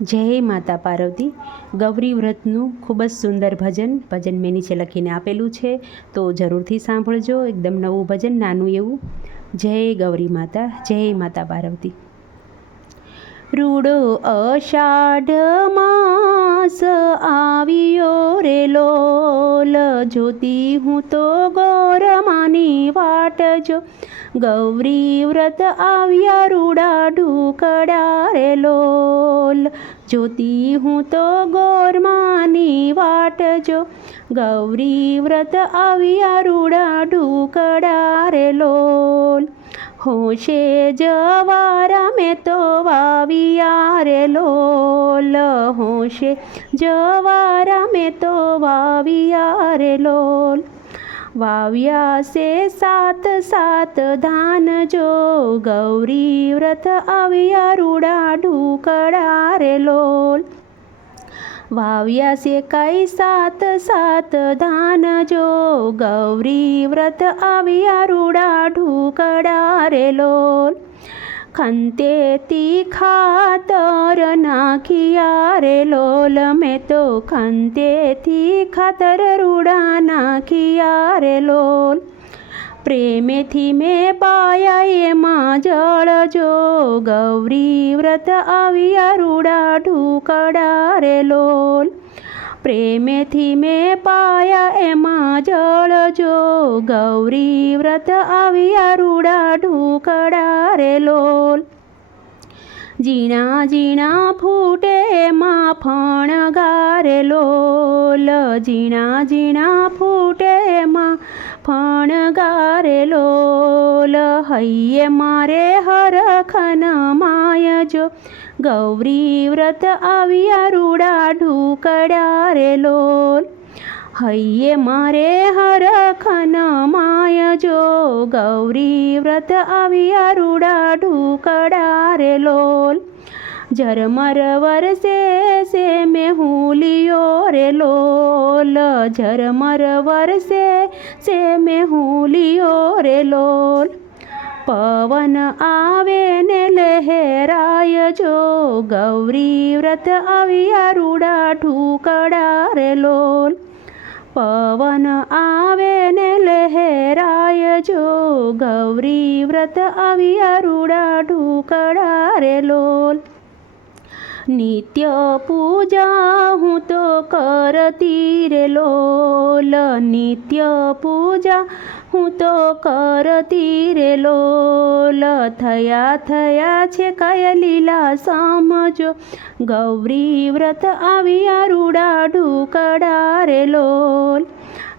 જય માતા પાર્વતી. ગૌરી વ્રતનું ખૂબ જ સુંદર ભજન ભજન મેં નીચે લખીને આપેલું છે. તો જરૂરથી સાંભળજો, એકદમ નવું ભજન, નાનું એવું. જય ગૌરી માતા, જય માતા પાર્વતી. રૂડો અષાઢ માસ આવ્યો રે, લોલ જોતી હું તો ગોરમાની વાટ જો ગૌરી વ્રત આવ્યા રૂડા ઢુકડા રે લોલ જોતી હું તો ગોરમાની વાટ જો ગૌરી વ્રત આવ્યા રૂડા ઢુકડા રે લોલ હોશે જવારા મેં તો વાવિયા રે લોલ હોશે જવારા મેં તો વાવિયા રે લોલ વાવ્યા સે સાત સાત ધાન જો. ગૌરી વ્રત આવ્યા રૂડા ઢુકડા રે લોલ. વાવ્યા છે કઈ સાત સાત ધાન જો. ગૌરી વ્રત આવ્યા રૂડા ઢુકડા રે લોલ. ખંતેથી ખાતર નાખિયા રે લોલ મેં તો ખંતેથી ખાતર રૂડા નાખિયા રે લોલ પ્રેમેથી મેં પાયા એમાં જળ જો ગૌરી વ્રત આવ્યા રૂડા ઢુકડા રે લોલ પ્રેમેથી મેં પાયા એમાં જળ જો. ગૌરી વ્રત આવ્યા રૂડા ઢુકડા રે લોલ. ઝીણા ઝીણા ફૂટે એમાં ફણગારે લોલ. ઝીણા ઝીણા ફૂટે એમાં ફણગારે લોલ. હૈયે મારે હરખન માય જો. ગૌરી વ્રત આવ્યા રૂડા ઢુકડા રે લોલ હૈયે મારે હરખન માય જો. ગૌરી વ્રત આવ્યા રૂડા ઢુકડા રે લોલ ઝરમર વરસે સે મેં હુલિયો રે લોલ ઝરમર વરસે સે મેં હુલિયો રે લોલ પવન આવે ને લહેરાય જો. ગૌરી વ્રત આવ્યા રૂડા ઠુકડા રે લોલ. પવન આવે ને લહેરાય જો. ગૌરી વ્રત આવ્યા રૂડા ઠુકડા રે લોલ. નિત્ય પૂજા હું તો કરતી રે લોલ. નિત્ય પૂજા હું તો કરતી રે લોલ. થયા થયા છે કયા લીલા સમજો. ગૌરી વ્રત આવ્યા રૂડા ઢુકડા રે લોલ.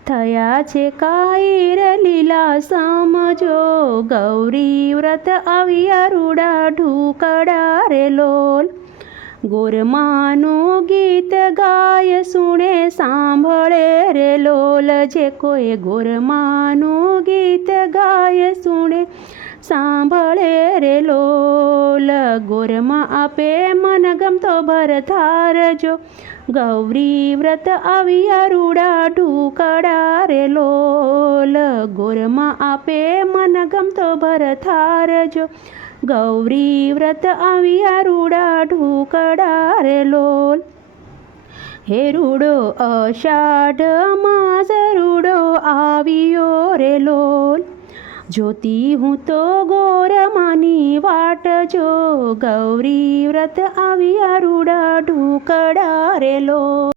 થયા છે કાઈર લીલા સમજો. ગૌરી વ્રત આવ્યા રૂડા ઢુકડા રે લોલ. ગોરમાનું ગીત ગાય, સુણે, સાંભળે રે લોલ. જે કોઈ ગુરમાનું ગીત ગાય, સુણે, સાંભળે રે લોલ. ગોરમાં આપે મન ગમતો ભર થારજો ગૌરી વ્રત આવી અરૂડા ઢુકડા રે લોલ. ગોરમાં આપે મન ગમતો ભર જો ગૌરી વ્રત આવ્યા રૂડા ઢુકડા રે લોલ. હે રૂડો અષાઢ માસ, રૂડો આવ્યો રે લોલ. જોતી હું તો ગોરમાની વાટ જો. ગૌરી વ્રત આવ્યા રૂડા ઢુકડા રે લોલ.